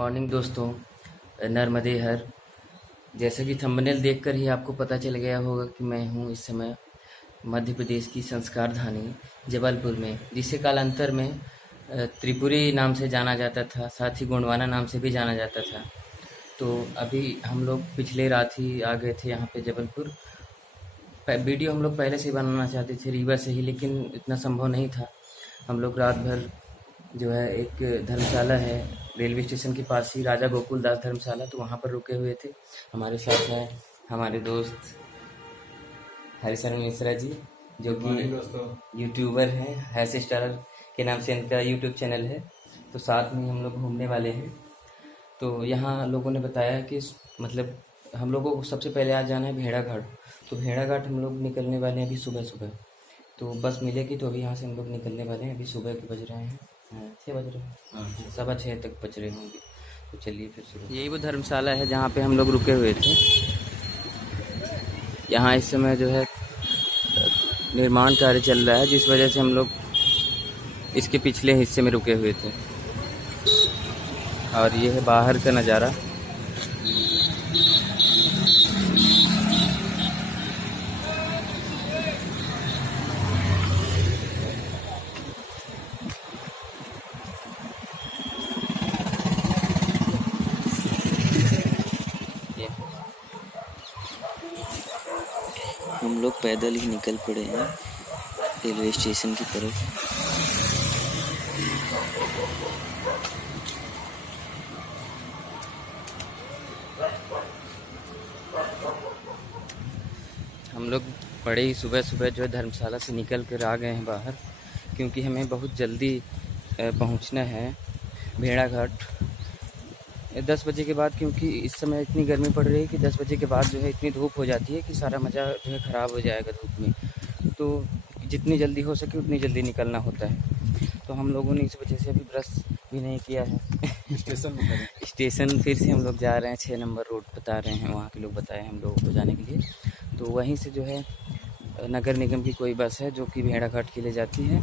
Morning दोस्तों। नर्मदे हर। जैसे कि थंबनेल देखकर ही आपको पता चल गया होगा कि मैं हूँ इस समय मध्य प्रदेश की संस्कार धानी जबलपुर में, जिसे कालांतर में त्रिपुरी नाम से जाना जाता था, साथ ही गोंडवाना नाम से भी जाना जाता था। तो अभी हम लोग पिछले रात ही आ गए थे यहाँ पे जबलपुर। वीडियो हम लोग पहले से ही बनाना चाहते थे रीवा से ही, लेकिन इतना संभव नहीं था। हम लोग रात भर जो है एक धर्मशाला है रेलवे स्टेशन के पास ही, राजा गोकुल दास धर्मशाला, तो वहाँ पर रुके हुए थे। हमारे साथ हैं हमारे दोस्त हरिशरण मिश्रा जी, जो कि यूट्यूबर हैं, हैश स्टार के नाम से इनका यूट्यूब चैनल है। तो साथ में हम लोग घूमने वाले हैं। तो यहाँ लोगों ने बताया कि मतलब हम लोगों को सबसे पहले आज जाना है भेड़ा घाट। तो भेड़ा घाट हम लोग निकलने वाले हैं अभी सुबह सुबह। तो बस मिलेगी, तो अभी यहाँ से हम लोग निकलने वाले हैं। अभी सुबह के बज रहे हैं 6 बज रहे हैं, 6:15 तक बज रहे होंगे। तो चलिए फिर शुरू। यही वो धर्मशाला है जहाँ पे हम लोग रुके हुए थे। यहाँ इस समय जो है निर्माण कार्य चल रहा है, जिस वजह से हम लोग इसके पिछले हिस्से में रुके हुए थे। और ये है बाहर का नज़ारा। ये हम लोग पैदल ही निकल पड़े हैं रेलवे स्टेशन की तरफ। हम लोग बड़े ही सुबह सुबह जो है धर्मशाला से निकल कर आ गए हैं बाहर, क्योंकि हमें बहुत जल्दी पहुंचना है भेड़ा घाट 10 बजे के बाद। क्योंकि इस समय इतनी गर्मी पड़ रही है कि 10 बजे के बाद जो है इतनी धूप हो जाती है कि सारा मज़ा जो है ख़राब हो जाएगा धूप में। तो जितनी जल्दी हो सके उतनी जल्दी निकलना होता है। तो हम लोगों ने इस वजह से अभी ब्रश भी नहीं किया है। स्टेशन फिर से हम लोग जा रहे हैं, 6 नंबर रोड बता रहे हैं, वहाँ के लोग बताए हम लोगों को जाने के लिए। तो वहीं से जो है नगर निगम की कोई बस है जो कि भेड़ा घाट के लिए जाती है।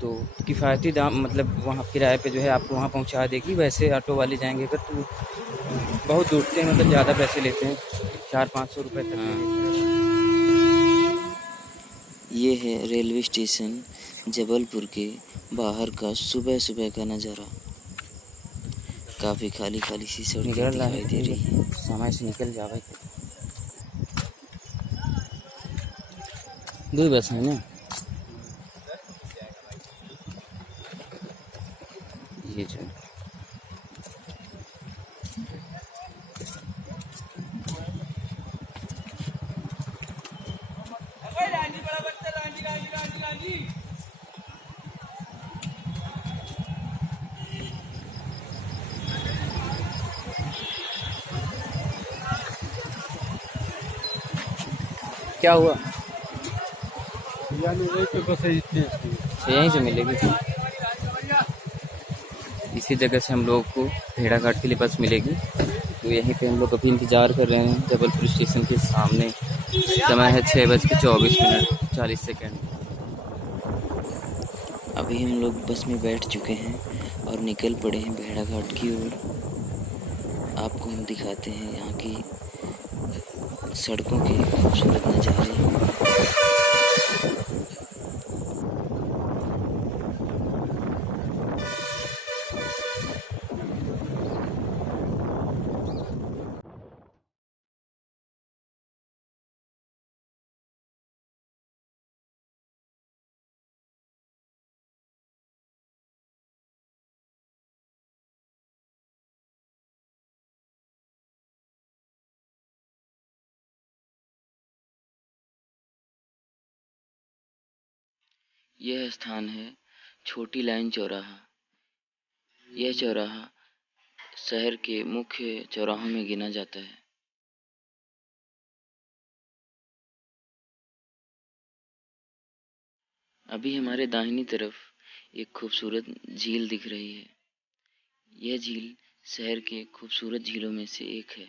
तो किफ़ायती दाम मतलब वहाँ किराए पे जो है आपको वहाँ पहुँचा देगी। वैसे ऑटो वाले जाएंगे अगर तो बहुत दूर से मतलब ज़्यादा पैसे लेते हैं, 400-500 रुपये तक ले लेते हैं। ये है रेलवे स्टेशन जबलपुर के बाहर का सुबह सुबह का नज़ारा। काफ़ी खाली खाली सी सड़कें निकल रहा दिखाई दे रही हैं। है, समय से निकल जावे। दो बस है ना ये जो क्या हुआ, यहीं से मिलेगी। इसी जगह से हम लोग को भेड़ा घाट के लिए बस मिलेगी। तो यहीं पे हम लोग अभी इंतज़ार कर रहे हैं जबलपुर स्टेशन के सामने। समय है 6:24:40। अभी हम लोग बस में बैठ चुके हैं और निकल पड़े हैं भेड़ा घाट की ओर। आपको हम दिखाते हैं यहाँ की सड़कों के खूबसूरत नज़ारे। यह स्थान है छोटी लाइन चौराहा। यह चौराहा शहर के मुख्य चौराहों में गिना जाता है। अभी हमारे दाहिनी तरफ एक खूबसूरत झील दिख रही है। यह झील शहर के खूबसूरत झीलों में से एक है।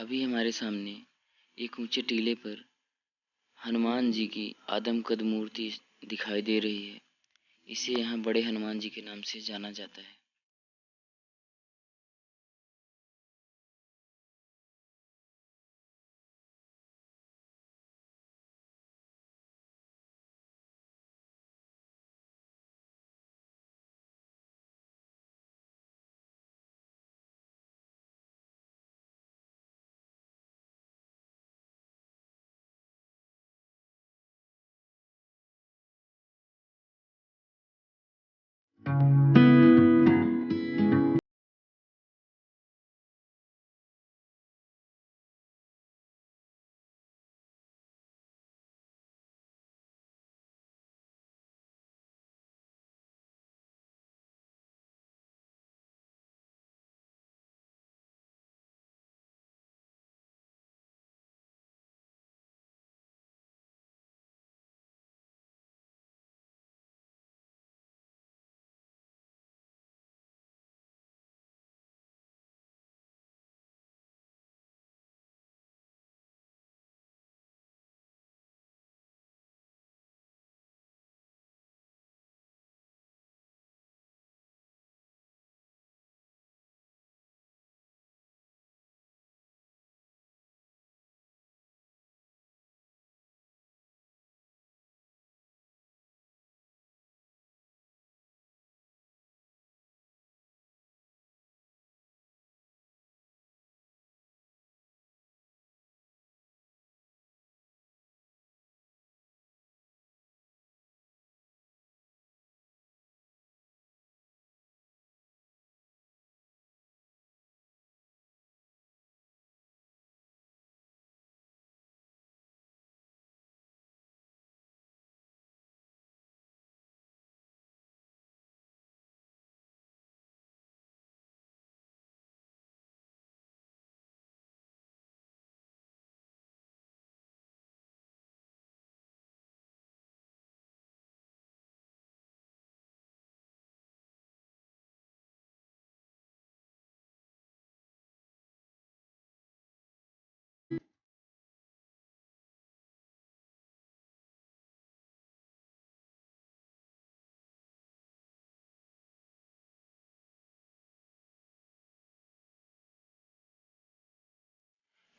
अभी हमारे सामने एक ऊंचे टीले पर हनुमान जी की आदमकद मूर्ति दिखाई दे रही है। इसे यहाँ बड़े हनुमान जी के नाम से जाना जाता है।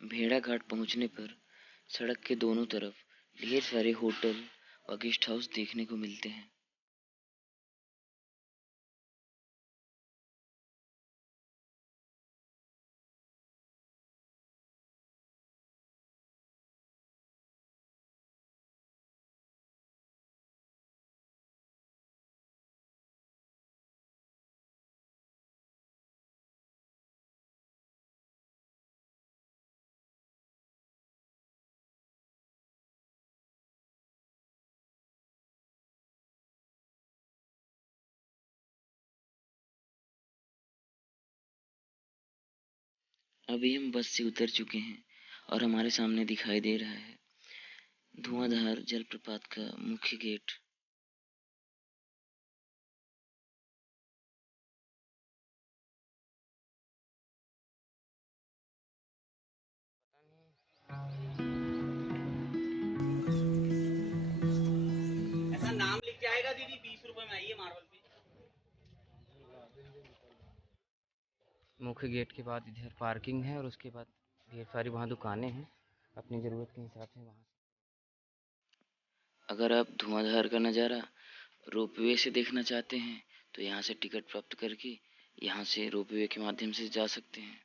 भेड़ा घाट पहुंचने पर सड़क के दोनों तरफ ढेर सारे होटल और गेस्ट हाउस देखने को मिलते हैं। अभी हम बस से उतर चुके हैं और हमारे सामने दिखाई दे रहा है धुआंधार जलप्रपात का मुख्य गेट। ऐसा नाम लिख के आएगा दीदी 20 रुपए में आइए मार्बल पे। मुख्य गेट के बाद इधर पार्किंग है और उसके बाद ढेर सारी वहाँ दुकानें हैं। अपनी ज़रूरत के हिसाब से वहाँ अगर आप धुआंधार का नज़ारा रोपवे से देखना चाहते हैं तो यहाँ से टिकट प्राप्त करके यहाँ से रोपवे के माध्यम से जा सकते हैं।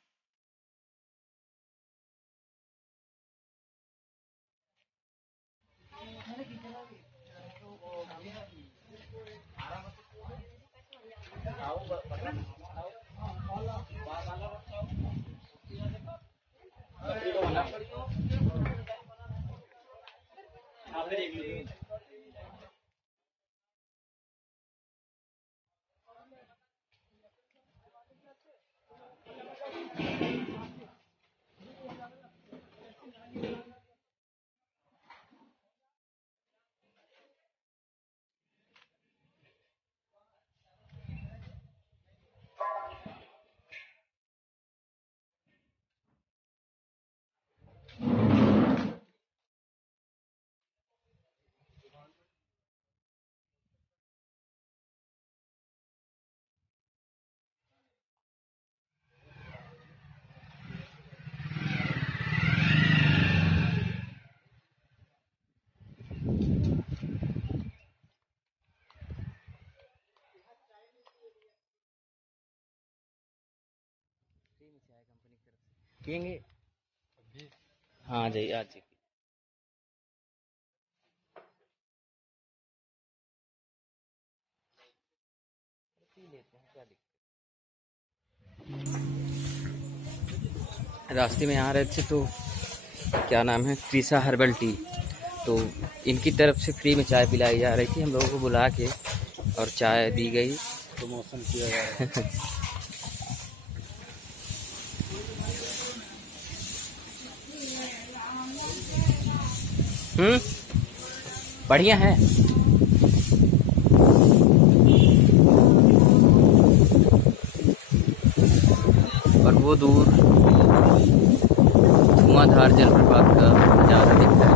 आपने देख लीजिए। चाय कंपनी की तरफ से पियेंगे? हाँ जाइए आ जाइए। पी लेते हैं, क्या दिक्कत। रास्ते में आ रहे थे तो क्या नाम है, क्रिसा हर्बल टी, तो इनकी तरफ से फ्री में चाय पिलाई जा रही थी। हम लोगों को बुला के और चाय दी गई, प्रमोशन किया गया। बढ़िया है। और वो दूर धुआंधार जलप्रपात का नज़ारा दिखता है।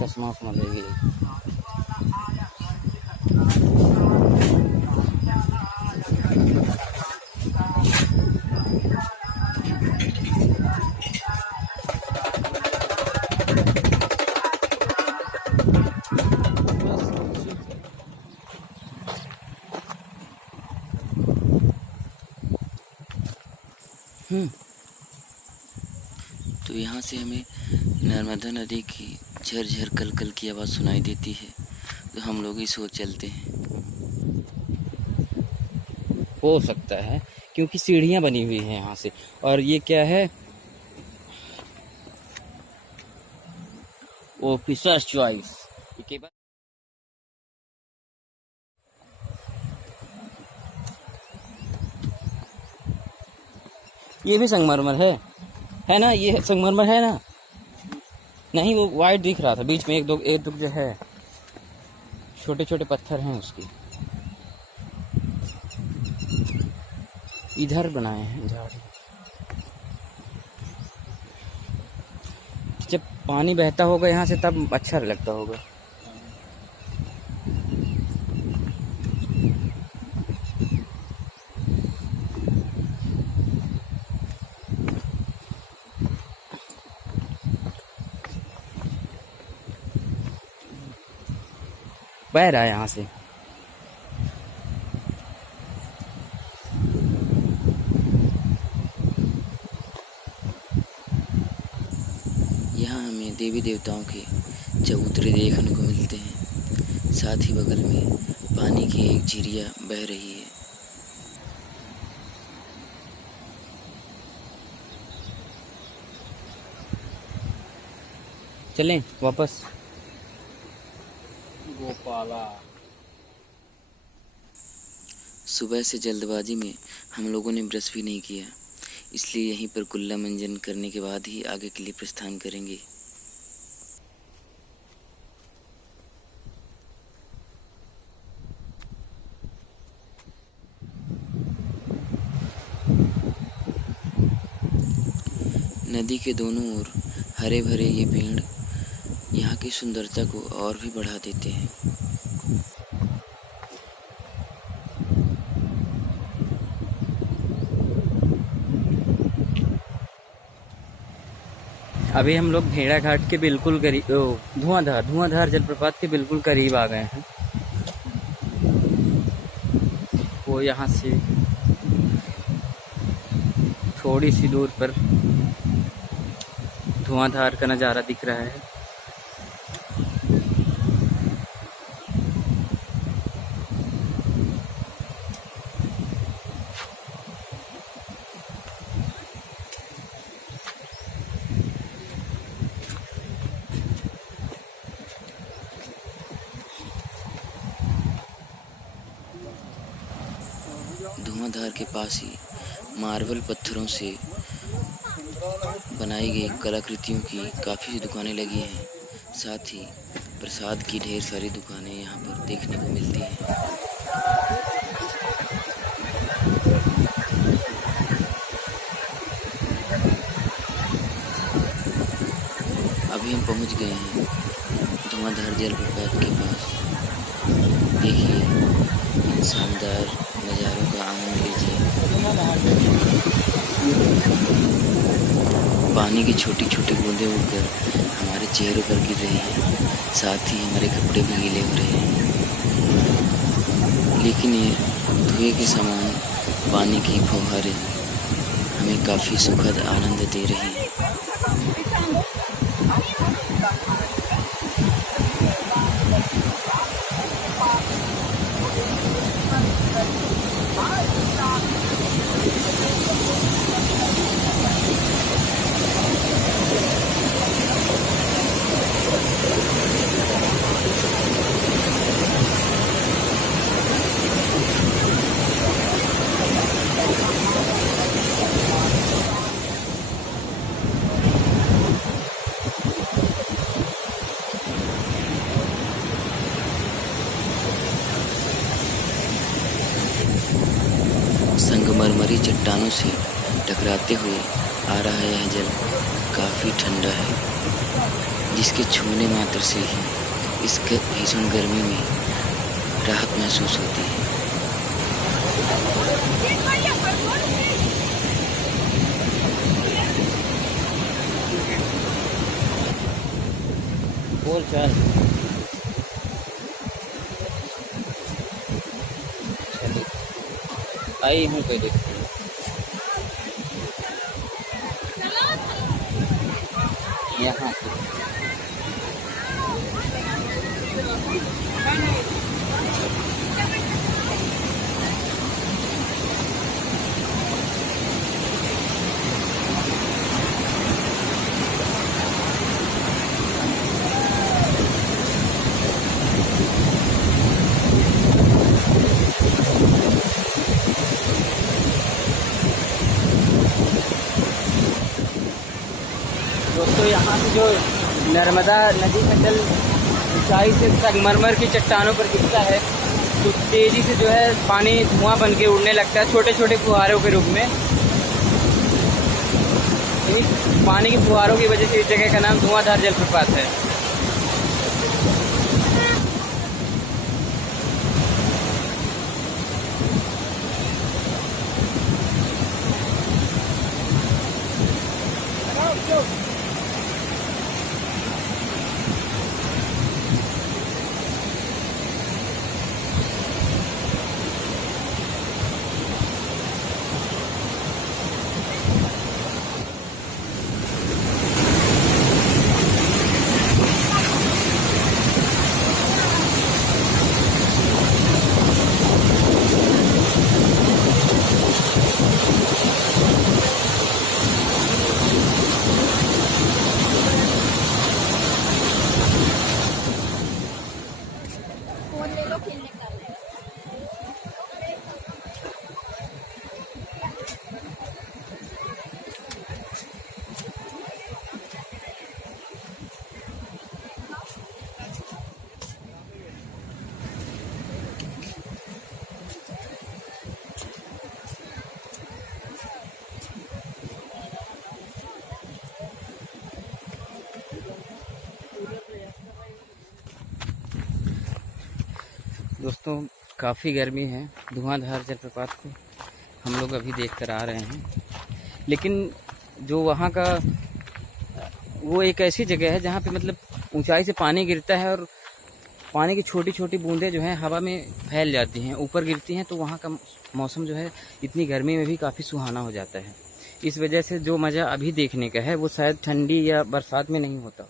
चश्मा उस्मा लेगी। तो यहाँ से हमें नर्मदा नदी की झरझर कलकल की आवाज़ सुनाई देती है, तो हम लोग इस ओर चलते हैं। हो सकता है क्योंकि सीढ़ियाँ बनी हुई हैं यहाँ से। और ये क्या है, ऑफिसर्स चॉइस। ये भी संगमरमर है ना, ये संगमरमर है ना? नहीं, वो वाइट दिख रहा था बीच में, एक दो जो है छोटे छोटे पत्थर हैं उसकी। इधर बनाए हैं झाड़ी। जब पानी बहता होगा यहाँ से तब अच्छा लगता होगा। बह रहा है यहाँ से। यहाँ हमें देवी देवताओं के चबूतरे देखने को मिलते हैं। साथ ही बगल में पानी की एक झिरिया बह रही है। चलें वापस। गोपाला। सुबह से जल्दबाजी में हम लोगों ने ब्रश भी नहीं किया, इसलिए यहीं पर कुल्ला मंजन करने के बाद ही आगे के लिए प्रस्थान करेंगे। नदी के दोनों ओर हरे भरे ये पेड़ यहाँ की सुंदरता को और भी बढ़ा देते हैं। अभी हम लोग भेड़ा घाट के बिल्कुल करीब, धुआंधार जलप्रपात के बिल्कुल करीब आ गए हैं। वो यहाँ से थोड़ी सी दूर पर धुआंधार का नज़ारा दिख रहा है। धुआंधार के पास ही मार्बल पत्थरों से बनाई गई कलाकृतियों की काफ़ी दुकानें लगी हैं। साथ ही प्रसाद की ढेर सारी दुकानें यहाँ पर देखने को मिलती हैं। अभी हम पहुँच गए हैं धुआंधार जलप्रपात के पास। देखिए इन शानदार नज़ारों का आनंद लीजिए। पानी की छोटी छोटी बूंदें उड़कर हमारे चेहरों पर गिर रही हैं, साथ ही हमारे कपड़े भी गीले हो रहे हैं। लेकिन ये धुएं के समान पानी की फुहारें हमें काफ़ी सुखद आनंद दे रही हैं। संगमरमरी चट्टानों से टकराते हुए आ रहा यह जल काफ़ी ठंडा है, जिसके छूने मात्र से ही इस भीषण गर्मी में राहत महसूस होती है। बोल चल। आई हूँ कोई देख यहाँ से। दोस्तों यहाँ से जो नर्मदा नदी का जल ऊंचाई से संगमरमर की चट्टानों पर गिरता है तो तेजी से जो है पानी धुआं बन के उड़ने लगता है, छोटे छोटे फुहारों के रूप में। पानी की फुहारों की वजह से इस जगह का नाम धुआंधार जलप्रपात है। दोस्तों काफ़ी गर्मी है, धुआंधार जलप्रपात को हम लोग अभी देख कर आ रहे हैं। लेकिन जो वहाँ का वो एक ऐसी जगह है जहाँ पे मतलब ऊंचाई से पानी गिरता है और पानी की छोटी छोटी बूंदें जो हैं हवा में फैल जाती हैं, ऊपर गिरती हैं, तो वहाँ का मौसम जो है इतनी गर्मी में भी काफ़ी सुहाना हो जाता है। इस वजह से जो मज़ा अभी देखने का है वो शायद ठंडी या बरसात में नहीं होता।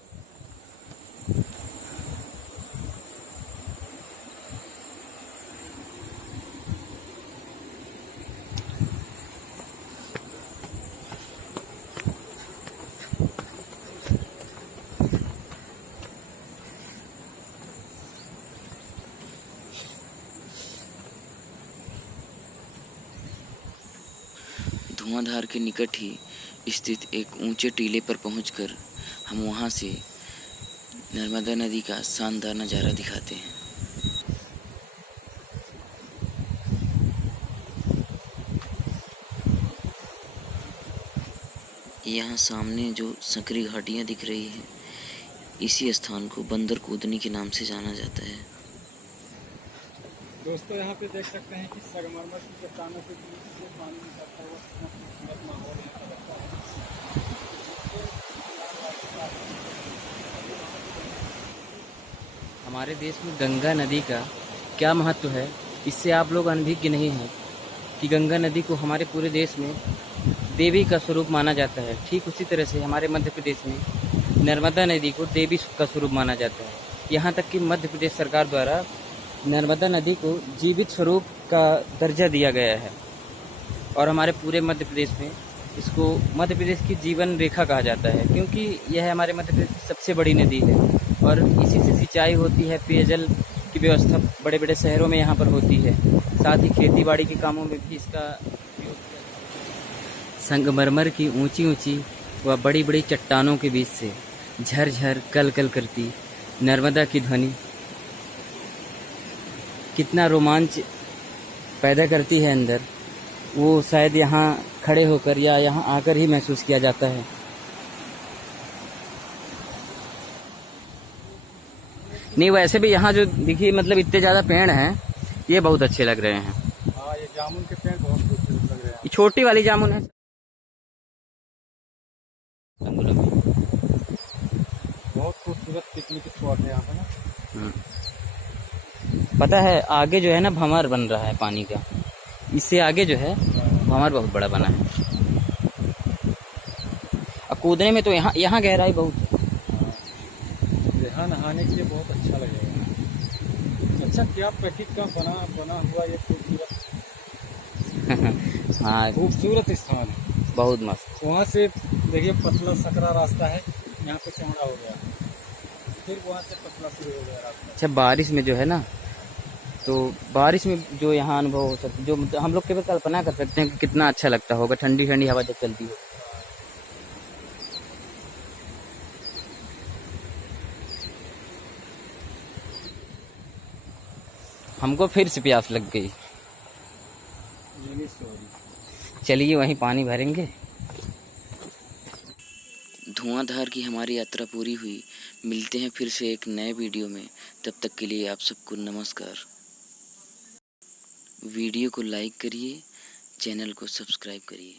धुआंधार के निकट ही स्थित एक ऊंचे टीले पर पहुंचकर हम वहां से नर्मदा नदी का शानदार नज़ारा दिखाते हैं। यहाँ सामने जो संकरी घाटियाँ दिख रही हैं, इसी स्थान को बंदर कूदनी के नाम से जाना जाता है। दोस्तों यहाँ पे देख सकते हैं कि संगमरमर की चट्टानों के बीच से पानी निकलता हुआ कितना खूबसूरत माहौल यहाँ का लगता है। हमारे देश में गंगा नदी का क्या महत्व है, इससे आप लोग अनभिज्ञ नहीं हैं कि गंगा नदी को हमारे पूरे देश में देवी का स्वरूप माना जाता है। ठीक उसी तरह से हमारे मध्य प्रदेश में नर्मदा नदी को देवी का स्वरूप माना जाता है। यहाँ तक कि मध्य प्रदेश सरकार द्वारा नर्मदा नदी को जीवित स्वरूप का दर्जा दिया गया है और हमारे पूरे मध्य प्रदेश में इसको मध्य प्रदेश की जीवन रेखा कहा जाता है, क्योंकि यह हमारे मध्य प्रदेश की सबसे बड़ी नदी है और इसी से सिंचाई होती है। पेयजल की व्यवस्था बड़े बड़े शहरों में यहाँ पर होती है, साथ ही खेतीबाड़ी के कामों में भी इसका उपयोग किया जाता है। संगमरमर की ऊंची ऊंची व बड़ी बड़ी चट्टानों के बीच से झरझर कल कल करती नर्मदा की ध्वनि कितना रोमांच पैदा करती है अंदर, वो शायद यहाँ खड़े होकर या यहाँ आकर ही महसूस किया जाता है। नहीं, वैसे भी यहाँ जो देखिए मतलब इतने ज़्यादा पेड़ हैं, ये बहुत अच्छे लग रहे हैं। हाँ, ये जामुन के पेड़ बहुत खूबसूरत लग रहे हैं। ये छोटी वाली जामुन है। बहुत खूबसूरत पिकनिक स्पॉट है यहाँ पर ना। पता है आगे जो है ना भंवर बन रहा है पानी का, इससे आगे जो है भंवर बहुत बड़ा बना है और कूदने में तो यहाँ गहराई बहुत है। यहाँ नहाने के लिए बहुत अच्छा लगेगा। अच्छा, क्या प्रकृति का बना हुआ ये खूबसूरत हाँ, खूबसूरत स्थान है, बहुत मस्त। वहाँ से देखिए पतला सकरा रास्ता है, यहाँ पे चौड़ा हो गया, फिर वहाँ से पतला शुरू हो गया रास्ता। अच्छा, बारिश में जो है ना, तो बारिश में जो यहाँ अनुभव हो सकता, जो हम लोग केवल कल्पना कर सकते हैं कि कितना अच्छा लगता होगा ठंडी ठंडी हवा जब चलती हो। हमको फिर से प्यास लग गई, चलिए वहीं पानी भरेंगे। धुआंधार की हमारी यात्रा पूरी हुई। मिलते हैं फिर से एक नए वीडियो में, तब तक के लिए आप सबको नमस्कार। वीडियो को लाइक करिए, चैनल को सब्सक्राइब करिए।